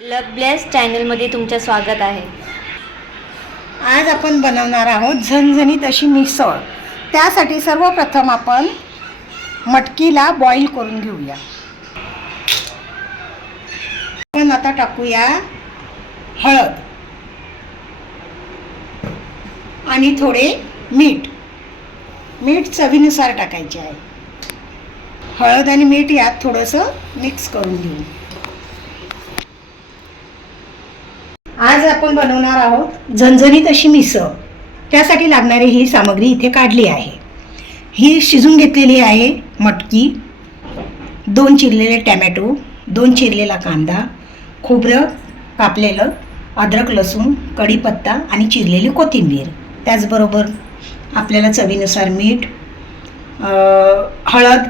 लवब्लेस चॅनलमध्ये तुमचं स्वागत आहे. आज आपण बनवणार आहोत झणझणीत अशी मिसळ. त्यासाठी सर्वप्रथम आपण मटकीला बॉईल करून घेऊया. आपण आता टाकूया हळद आणि थोडे मीठ चवीनुसार टाकायचे आहे. हळद आणि मीठ यात थोडंसं मिक्स करून घेऊ. आज आपण बनवणार आहोत झणझणीत अशी मिसळ. त्यासाठी लागणारी ही सामग्री इथे काढली आहे. ही शिजून घेतलेली आहे मटकी, 2 चिरलेले टॅमॅटो, 2 चिरलेला कांदा, खोबरं कापलेलं, अद्रक लसूण, कढीपत्ता आणि चिरलेली कोथिंबीर. त्याचबरोबर आपल्याला चवीनुसार मीठ, हळद,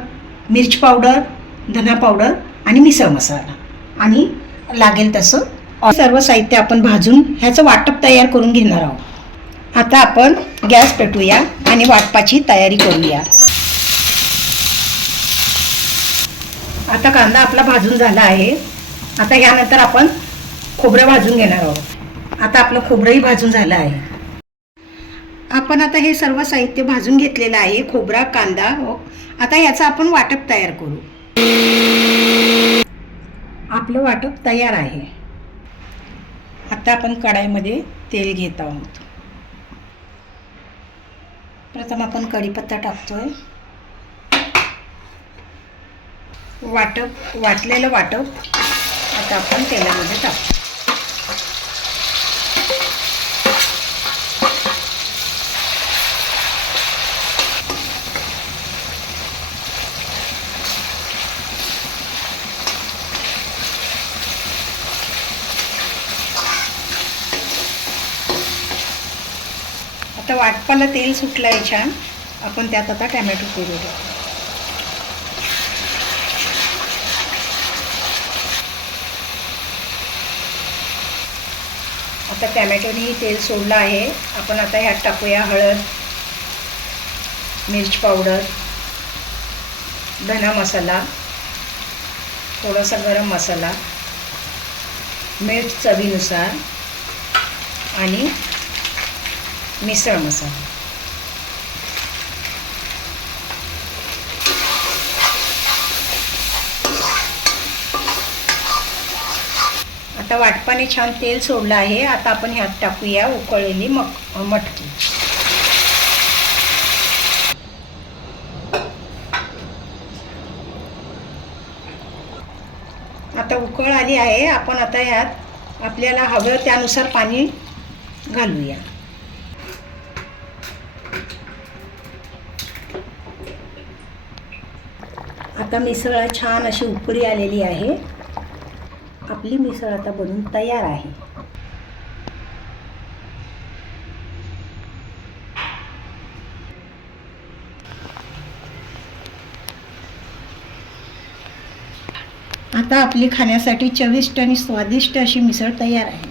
मिरची पावडर, धना पावडर आणि मिसळ मसाला आणि लागेल तसं सर्व साहित्य आपण भाजून ह्याचं वाटप तयार करून घेणार आहोत. आता आपण गॅस पेटवूया आणि वाटपाची तयारी करूया. आता कांदा आपला भाजून झाला आहे. आता यानंतर आपण खोबरं भाजून घेणार आहोत. आता आपलं खोबरंही भाजून झालं आहे. आपण आता हे सर्व साहित्य भाजून घेतलेलं आहे, खोबरा, कांदा. आता याचं आपण वाटप तयार करू. आपलं वाटप तयार आहे. आता आपण कढाईमध्ये तेल घेत आहोत. प्रथम आपण कढीपत्ता टाकतोय. वाटलेलं वाटप आता आपण तेलामध्ये टाकतो. आता वाटपाला तेल सुटलं आहे छान. आपण त्यात आता टॅमॅटो करूया. आता टॅमॅटोनी तेल सोडलं आहे. आपण आता ह्यात टाकूया हळद, मिरची पावडर, धना मसाला, थोडासा गरम मसाला, मीठ चवीनुसार आणि मिसळ मसाला. आता वाटपाने छान तेल सोडलं आहे. आता आपण ह्यात टाकूया उकळलेली मटकी. आता उकळ आली आहे. आपण आता ह्यात आपल्याला हवं त्यानुसार पाणी घालूया. आता मिसळ छान अशी उकळी आलेली आहे. आपली मिसळ आता बनून तयार आहे. आता आपली खाण्यासाठी चविष्ट आणि स्वादिष्ट अशी मिसळ तयार आहे.